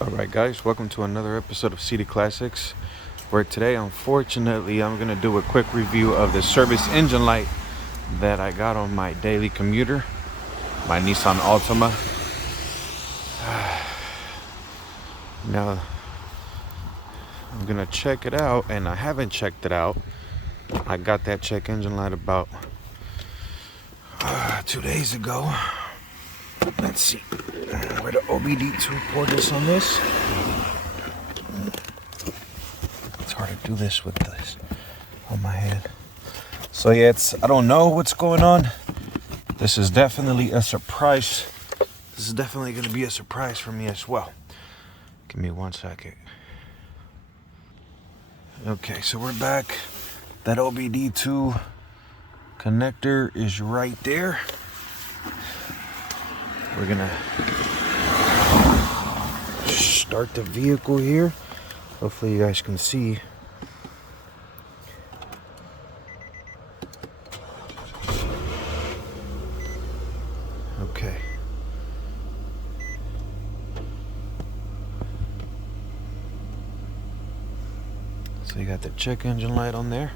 Alright guys, welcome to another episode of CD Classics, where today unfortunately I'm going to do a quick review of the service engine light that I got on my daily commuter, my Nissan ALTIMA. Now I'm going to check it out, and I haven't checked it out. I got that check engine light about 2 days ago. Let's see where the OBD2 port is on this. It's hard to do this with this on my hand. So yeah, I don't know what's going on. This is definitely a surprise. This is definitely going to be a surprise for me as well. Give me 1 second. Okay, so we're back. That OBD2 connector is right there. We're gonna start the vehicle here. Hopefully you guys can see. Okay. So you got the check engine light on there.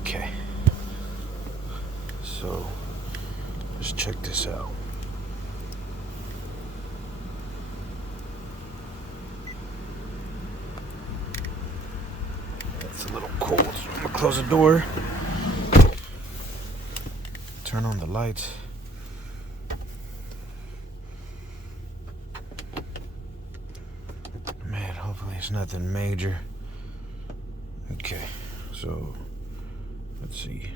Okay. So let's check this out. It's a little cold, so I'm gonna close the door. Turn on the lights. Man, hopefully it's nothing major. Okay, so let's see.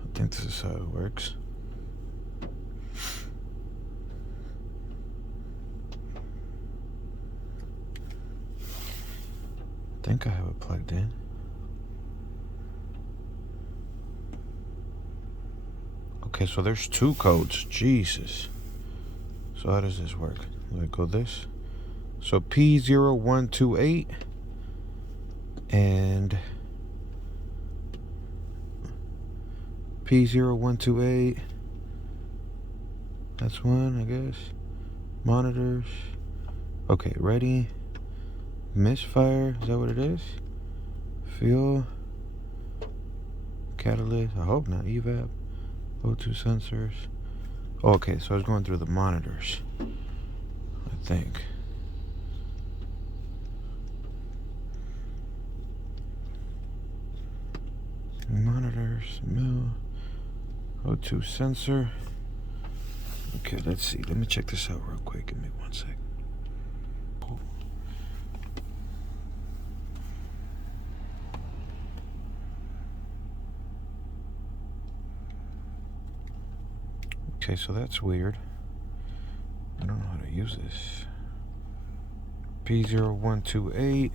I think this is how it works. I think I have it plugged in. Okay, so there's 2 codes. Jesus. So how does this work? Let me go this. So P0128 and P0128. That's one, I guess. Monitors. Okay, ready. Misfire. Is that what it is? Fuel. Catalyst. I hope not. Evap. O2 sensors. Okay, so I was going through the monitors, I think. Monitors, O2 sensor. Okay, let's see. Let me check this out real quick. Give me 1 second. Okay, so that's weird. I don't know how to use this. P0128.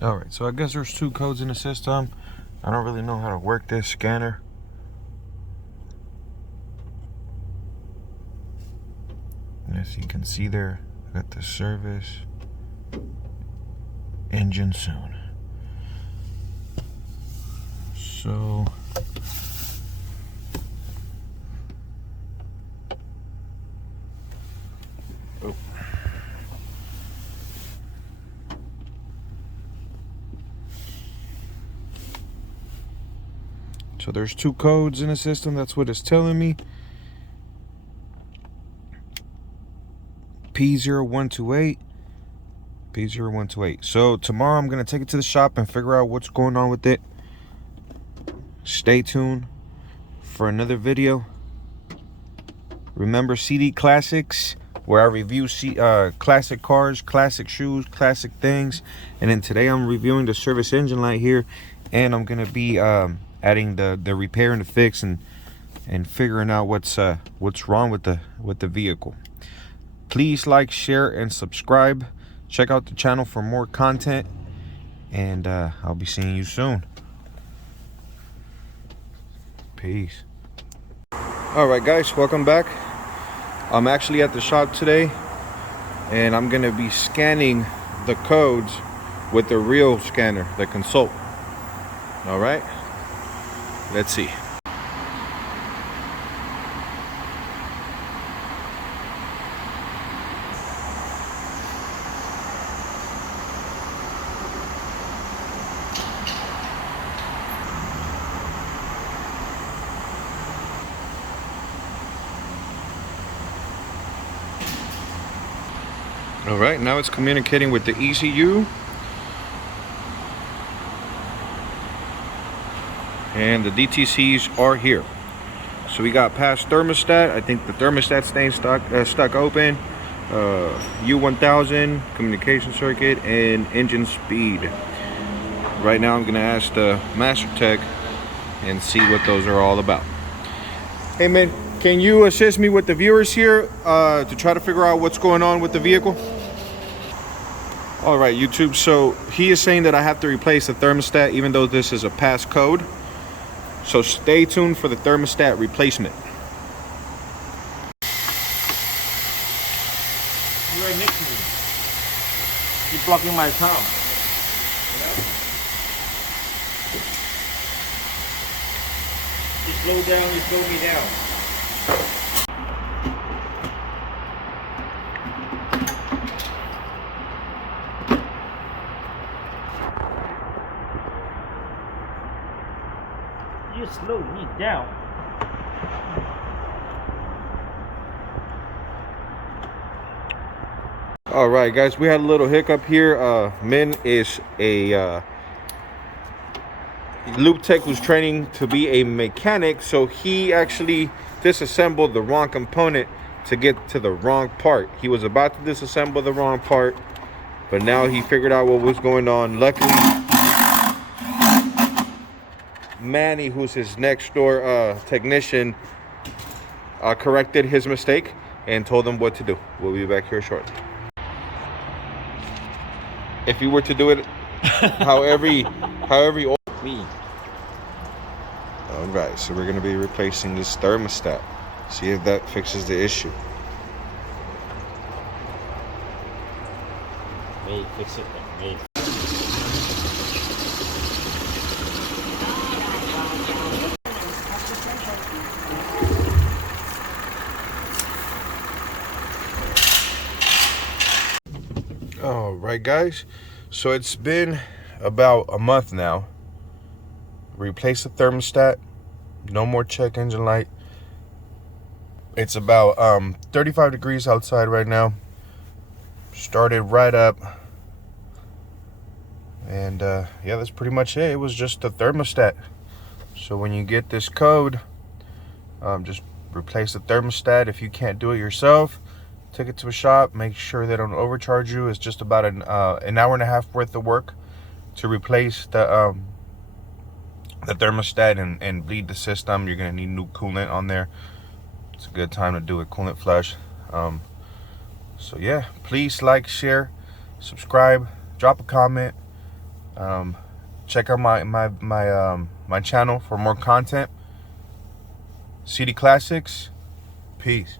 Alright, so I guess there's 2 codes in the system. I don't really know how to work this scanner. As you can see there, I got the service engine soon. So So there's 2 codes in the system. That's what it's telling me. P0128. P0128. So tomorrow I'm going to take it to the shop and figure out what's going on with it. Stay tuned for another video. Remember CD Classics, where I review classic cars, classic shoes, classic things. And then today I'm reviewing the service engine light here, and I'm gonna be adding the repair and the fix and figuring out what's wrong with the vehicle. Please like, share, and subscribe. check out the channel for more content, and I'll be seeing you soon. Peace. All right, guys, welcome back. I'm actually at the shop today, and I'm gonna be scanning the codes with the real scanner, the Consult. All right, let's see. All right, now it's communicating with the ECU. And the DTCs are here. So we got past thermostat. I think the thermostat staying stuck open. U1000, communication circuit, and engine speed. Right now I'm gonna ask the master tech and see what those are all about. Hey man, can you assist me with the viewers here to try to figure out what's going on with the vehicle? All right, YouTube, so he is saying that I have to replace the thermostat even though this is a pass code. So stay tuned for the thermostat replacement. You're right next to me. You're blocking my palm. You slow down, you slow me down. You slow me down. All right, guys, we had a little hiccup here. Min is a loop tech who's training to be a mechanic, so he actually disassembled the wrong component to get to the wrong part. He was about to disassemble the wrong part, but now he figured out what was going on. Luckily, Manny, who's his next door technician, corrected his mistake and told him what to do. We'll be back here shortly. If you were to do it however me. All right, so we're gonna be replacing this thermostat. See if that fixes the issue. May fix it. May. All right, guys, so it's been about a month now. Replace the thermostat, no more check engine light. It's about 35 degrees outside right now. Started right up, and yeah, that's pretty much it. It was just the thermostat. So when you get this code, just replace the thermostat. If you can't do it yourself, take it to a shop, make sure they don't overcharge you. It's just about an hour and a half worth of work to replace the thermostat and bleed the system. You're gonna need new coolant on there. It's a good time to do a coolant flush. So yeah, please like, share, subscribe, drop a comment. Check out my channel for more content. CD Classics. Peace.